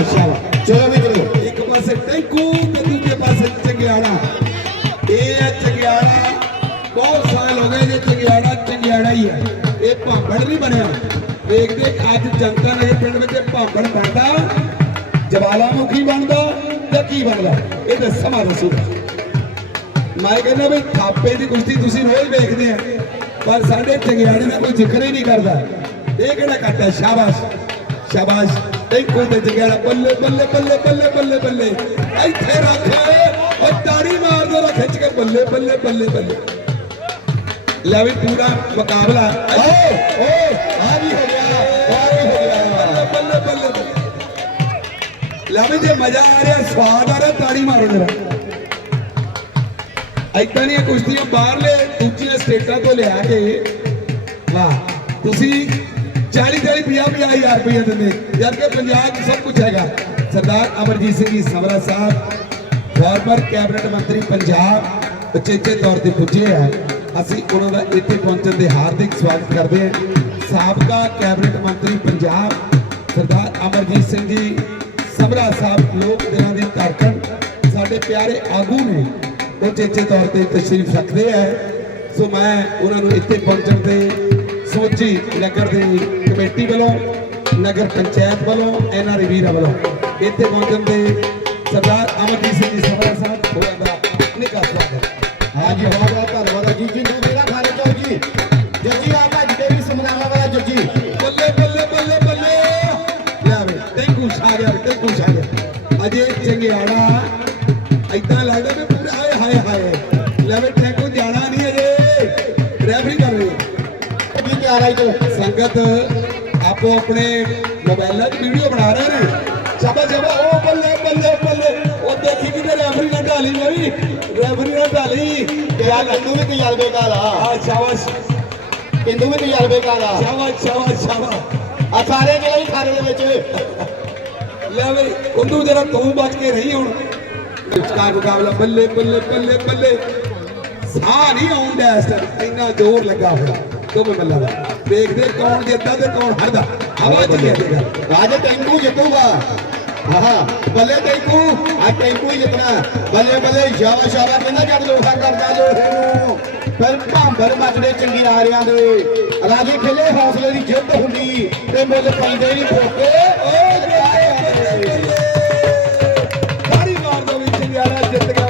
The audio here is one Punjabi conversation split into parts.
ਅੱਛਾ ਚਲੋ ਵੀ ਚਲੋ ਇੱਕ ਪਾਸੇ ਟੈਂਕੂ, ਤੇ ਦੂਜੇ ਪਾਸੇ ਚੰਗਿਆੜਾ। ਇਹ ਹੈ ਚੰਗਿਆੜਾ। ਬਹੁਤ ਸਾਲ ਹੋ ਗਏ ਜੇ ਚੰਗਿਆੜਾ ਚੰਗਿਆੜਾ ਹੀ ਹੈ। ਇਹ ਭਾਂਬੜ ਨਹੀਂ ਬਣਿਆ। ਵੇਖਦੇ ਅੱਜ ਜਨਤਾ ਨਗਰ ਪਿੰਡ ਵਿੱਚ ਭਾਂਬੜ ਬਣਦਾ। ਜਵਾਲਾਮੁਖੀ ਬਣਦਾ ਜਾਂ ਕੀ ਬਣਦਾ? ਇਹ ਤਾਂ ਸਮਾਂ ਦੱਸੂਗਾ ਮੈਂ ਕਹਿੰਦਾ ਵੀ ਥਾਪੇ ਦੀ ਕੁਸ਼ਤੀ ਤੁਸੀਂ ਰੋਜ਼ ਵੇਖਦੇ ਆ। ਪਰ ਸਾਡੇ ਚੰਗਿਆੜੇ ਦਾ ਕੋਈ ਜ਼ਿਕਰ ਹੀ ਨਹੀਂ ਕਰਦਾ। ਇਹ ਕਿਹੜਾ ਕੱਟ ਹੈ ਸ਼ਾਬਾਸ਼। ਸ਼ਾਬਾਸ਼। ਟੈਂਕੂ ਤੇ ਚੰਗਿਆੜਾ ਬੱਲੇ ਬੱਲੇ ਬੱਲੇ ਬੱਲੇ ਬੱਲੇ ਬੱਲੇ। ਇੱਥੇ ਰੱਖ ਉਹ ਤਾੜੀ ਮਾਰ ਦੋ ਖਿੱਚ ਕੇ ਬੱਲੇ ਬੱਲੇ ਬੱਲੇ ਬੱਲੇ। ਲੈ ਵੀ ਪੂਰਾ ਮੁਕਾਬਲਾ। ਓ ਓ ਆ ਵੀ ਹੋ ਗਿਆ, ਆ ਹੋ ਗਿਆ। ਬੱਲੇ ਬੱਲੇ ਬੱਲੇ। ਲੈ ਵੀ ਜੇ ਮਜ਼ਾ ਆ ਰਿਹਾ, ਸਵਾਦ ਆ ਰਿਹਾ, ਤਾੜੀ ਮਾਰੋ ਜਰਾ। ਏਦਾਂ ਦੀਆਂ ਕੁਸ਼ਤੀਆਂ ਬਾਹਰਲੇ ਦੂਜੀਆਂ ਸਟੇਟਾਂ ਤੋਂ ਲਿਆ ਕੇ, ਵਾਹ, ਤੁਸੀਂ 50 50 ਰੁਪਏ ਦਿੰਦੇ। ਜਦ ਕਿ ਪੰਜਾਬ 'ਚ ਸਭ ਕੁਝ ਹੈਗਾ। ਸਰਦਾਰ ਅਮਰਜੀਤ ਸਿੰਘ ਜੀ ਸਮਰਾ ਸਾਹਿਬ ਫਾਰਮਰ ਕੈਬਨਿਟ ਮੰਤਰੀ ਪੰਜਾਬ, ਉਚੇਚੇ ਤੌਰ ਤੇ ਪੁੱਜੇ ਆ। ਅਸੀਂ ਉਹਨਾਂ ਦਾ ਇੱਥੇ ਪਹੁੰਚਣ ਦੇ ਹਾਰਦਿਕ ਸਵਾਗਤ ਕਰਦੇ ਹਾਂ। ਸਾਬਕਾ ਕੈਬਨਿਟ ਮੰਤਰੀ ਪੰਜਾਬ, ਸਰਦਾਰ ਅਮਰਜੀਤ ਸਿੰਘ ਜੀ ਸਮਰਾ ਸਾਹਿਬ, ਲੋਕ ਦਿਨਾਂ ਦੀ ਧੜਕਣ ਸਾਡੇ ਪਿਆਰੇ ਆਗੂ ਨੇ ਉਹ ਚੇਚੇ ਤੌਰ ਤੇ ਤਸ਼ਰੀਫ ਰੱਖਦੇ ਆ। ਸੋ ਮੈਂ ਉਹਨਾਂ ਨੂੰ ਇੱਥੇ ਪਹੁੰਚਣ ਤੇ ਸੋਚੀ ਨਗਰ ਦੀ ਕਮੇਟੀ ਵੱਲੋਂ ਨਗਰ ਪੰਚਾਇਤ ਵੱਲੋਂ ਐਨਆਰ ਵੀਰਾਂ ਵੱਲੋਂ ਇੱਥੇ ਪਹੁੰਚਣ ਤੇ ਸਰਦਾਰ ਅਮਰਜੀਤ ਸਿੰਘ ਜੀ ਸਭਾ ਸਾਹਿਬ ਹੋਰਾਂ ਦਾ ਨਿੱਘਾ ਸਵਾਗਤ ਹਾਂ। ਜੀ ਬਹੁਤ ਬਹੁਤ ਧੰਨਵਾਦ ਜੀ। ਜਿੰਦੂ ਮੇਰਾ ਖਾਣੇ ਚੌ ਜੀ। ਜੱਜੀ ਆ ਭੱਜ ਕੇ ਵੀ ਸਮਰਾਲਾ ਵਾਲਾ ਜੱਜੀ। ਬੱਲੇ ਬੱਲੇ ਬੱਲੇ ਬੱਲੇ। ਲੈ ਵੇ ਟੈਂਕੂ ਗਿਆ ਟੈਂਕੂ ਗਿਆ ਅਜੇ ਚੰਗਿਆੜਾ ਏਦਾਂ ਲੱਗਦਾ ਵੀ ਪੂਰੇ ਹਾਏ ਹਾਏ ਹਾਏ। ਲੈ ਵੇ ਟੈਂਕੂ ਜਾਣਾ ਨਹੀਂ ਅਜੇ। ਰੈਫਰੀ ਕਰ ਰਹੇ ਵੀ ਤਿਆਰ ਆਈ ਸੰਗਤ ਆਪੋ ਆਪਣੇ ਮੋਬਾਈਲਾਂ 'ਚ ਵੀਡੀਓ ਬਣਾ ਰਹੇ ਨੇ। ਸ਼ਾਬਾਸ਼ ਸ਼ਾਬਾਸ਼ ਉਹ ਬੱਲੇ ਬੱਲੇ ਬੱਲੇ। ਉਹ ਦੇਖੀ ਕਿਤੇ ਰੈਫਰੀ ਨੇ ਢਾਲੀ ਮੇਰੀ। ਰੈਫਰੀ ਨੇ ਢਾਲੀ। ਯਾਰ ਕੰਨੂ ਵੀ ਤਜਰਬੇਕਾਰ ਆ। ਆ ਸ਼ਾਬਾਸ਼। ਕਿੰਦੂ ਵੀ ਤਜਰਬੇਕਾਰ ਆ। ਸ਼ਾਬਾਸ਼ ਸ਼ਾਬਾਸ਼ ਸ਼ਾਬਾਸ਼। ਆ ਸਾਰੇ ਜਿਹੜੇ ਵੀ ਖਾਣੇ ਦੇ ਵਿੱਚ। ਲੈ ਬਈ ਕੁੰਦੂ ਜਰਾ ਤੂੰ ਬਚ ਕੇ ਰਹੀ ਹੁਣ। ਵਿਚਕਾਰ ਮੁਕਾਬਲਾ ਬੱਲੇ ਬੱਲੇ ਬੱਲੇ ਬੱਲੇ। ਸਾਹ ਨਹੀਂ ਆਉਂਦਾ ਇਸ ਟਾਈਮ ਇੰਨਾ ਜ਼ੋਰ ਲੱਗਾ ਹੋਇਆ। ਦੋਵੇਂ ਮੱਲਾਂ ਦਾ? ਦੇਖਦੇ ਕੌਣ ਜਿੱਤਦਾ ਤੇ ਕੌਣ ਹਾਰਦਾ। ਹਵਾ ਚ ਗੱਲ। ਰਾਜ ਟੈਂਕੂ ਜਿੱਤੂਗਾ। ਆਹਾ ਬੱਲੇ ਟੈਂਕੂ ਆ ਟੈਂਕੂ ਹੀ ਜਿੱਤਣਾ ਬੱਲੇ ਬੱਲੇ ਸ਼ਾਵਾ ਸ਼ਾਵਾ ਕਹਿੰਦਾ ਜਦ ਲੋਹਾ ਕਰਦਾ ਲੋਹੇ ਨੂੰ। ਫਿਰ ਭਾਂਬਰ ਮੱਚਦੇ ਚੰਗਿਆਰਿਆਂ ਦੇ। ਰਾਜੇ ਖੇਲੇ ਹੌਸਲੇ ਦੀ ਜਿੱਤ ਹੁੰਦੀ ਤੇ ਮੁੱਲ ਪੈਂਦੇ ਨਹੀਂ ਫੋਕੇ ਓ ਤਾੜੀ ਮਾਰ ਦੋ ਵੀ ਚੰਗਿਆੜਾ ਜਿੱਤ ਗਿਆ।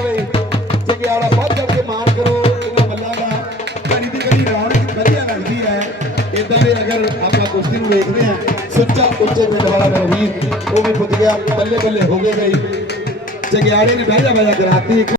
ਅਗਰ ਆਪਾਂ ਕੁਸ਼ਤੀ ਨੂੰ ਵੇਖਦੇ ਹਾਂ, ਸੁੱਚਾ ਉੱਚੇ ਪਿੰਡ ਵਾਲਾ ਮੇਰਾ ਉਹ ਵੀ ਪੁੱਜ ਗਿਆ, ਬੱਲੇ ਬੱਲੇ ਹੋ ਗਏ ਗਈ। ਚੰਗਿਆੜੇ ਨੇ ਬਹਿ ਜਾ ਬਹਿ ਜਾ ਕਰਾਤੀ।